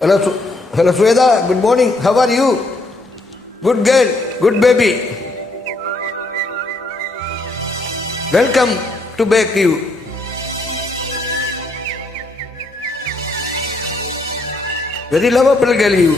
Hello, Sweda. Good morning. How are you? Good girl. Good baby. Welcome to back you. Very lovable girl you.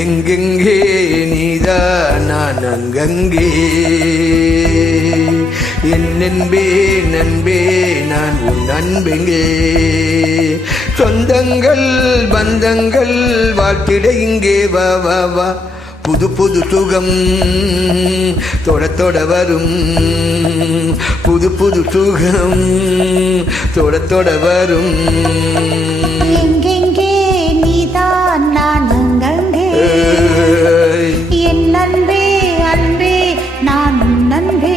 எங்கெங்கே நீதான் நான் அங்கங்கே என் நண்பே நண்பே நான் உன் நண்பெங்கே சொந்தங்கள் பந்தங்கள் வாழ்த்திட இங்கே வா வா வா புது புது சுகம் தொட தொட வரும் புது புது சுகம் தொட தொட வரும் எங்கெங்கே நீதான் நான் அங்கங்கே என் நண்பே அன்பே நான் நண்பே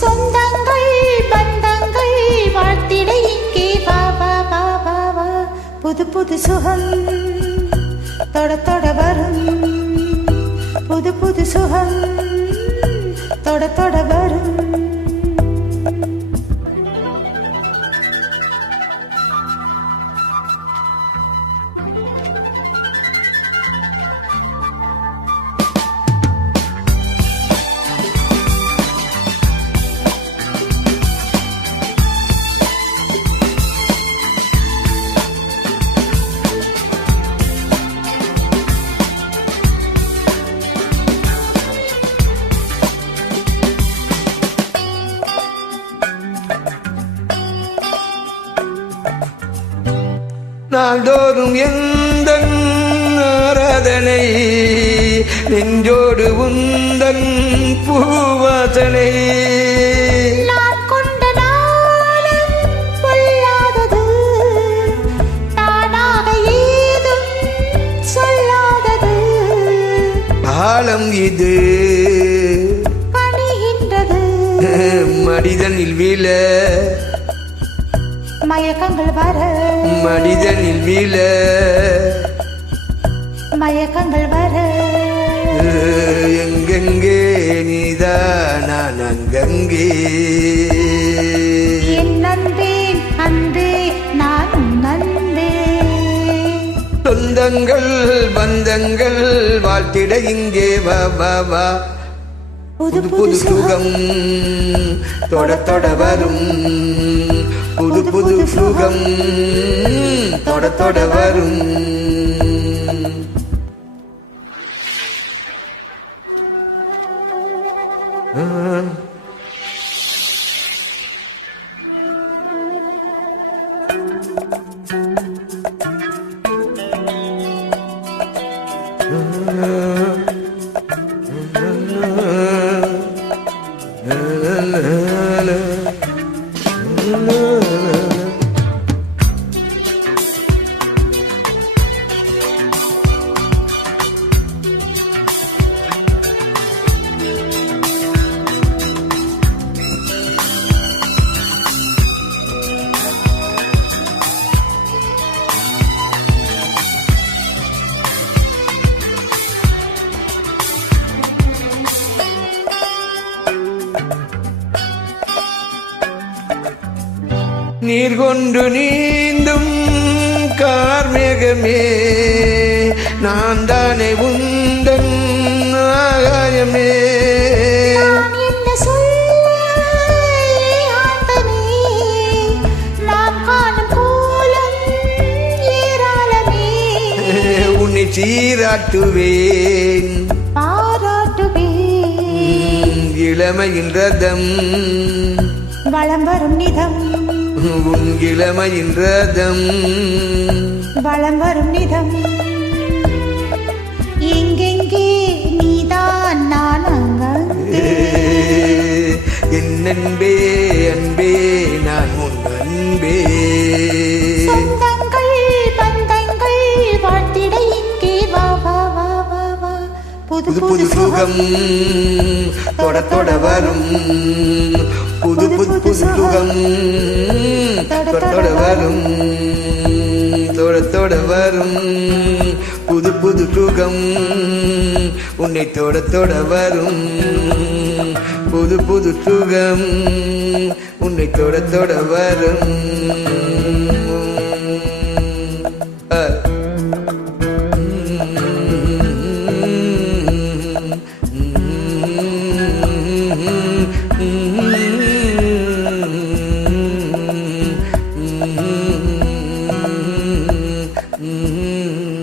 சொந்தங்கள் பந்தங்கள் வாழ்த்திட இங்கே வா வா வா வா வா புது புது சுகம் தொட தொட வரும் புது புது சுகம் தொட தொட வரும் நாள்தோறும் எந்தன் ஆராதனை நெஞ்சோடு உந்தன் பூவாசனை நான் கொண்ட நாளும் பொல்லாதது தானாக ஏதும் சொல்லாதது காலம் இது கணிகின்றது மனிதனில் வீழ மயக்கங்கள் வர மனிதனில் வீழ மயக்கங்கள் வர எங்கெங்கே நீதான் நான் அங்கங்கே என் நண்பே அன்பே நான் நண்பே சொந்தங்கள் பந்தங்கள் வாழ்த்திட இங்கே வா வா வா புது புது சுகம் தொட தொட வரும் புது புது சுகம் தொட தொட வரும் நீர் கொண்டு நீந்தும் கார்மேகமே நான் தானே உந்தன் ஆகாயமே நான் என்ன சொல்ல ஆண்டனே நாம் காணும் கோலம் ஏராளமே உன்னை சீராட்டுவேன் பாராட்டுவேன் இளமையின் ரதம் வளம் வரும் நிதம் உன் இளமையின் ரதம் வலம் வரும் நிதம் எங்கெங்கே நீதான் நான் அங்கே என் அன்பே அன்பே நான் உன் அன்பே சொந்தங்கள் பந்தங்கள் வாழ்த்திட இங்கே வா வா வா வா வா புது புது புது சுகம் தொட தொட வரும் புது புது புது சுகம் தொட தொட வரும் தொட தொட வரும் புது புது சுகம் உன்னை தொட தொட வரும் புது புது சுகம் உன்னை தொட தொட வரும் Mm-hmm.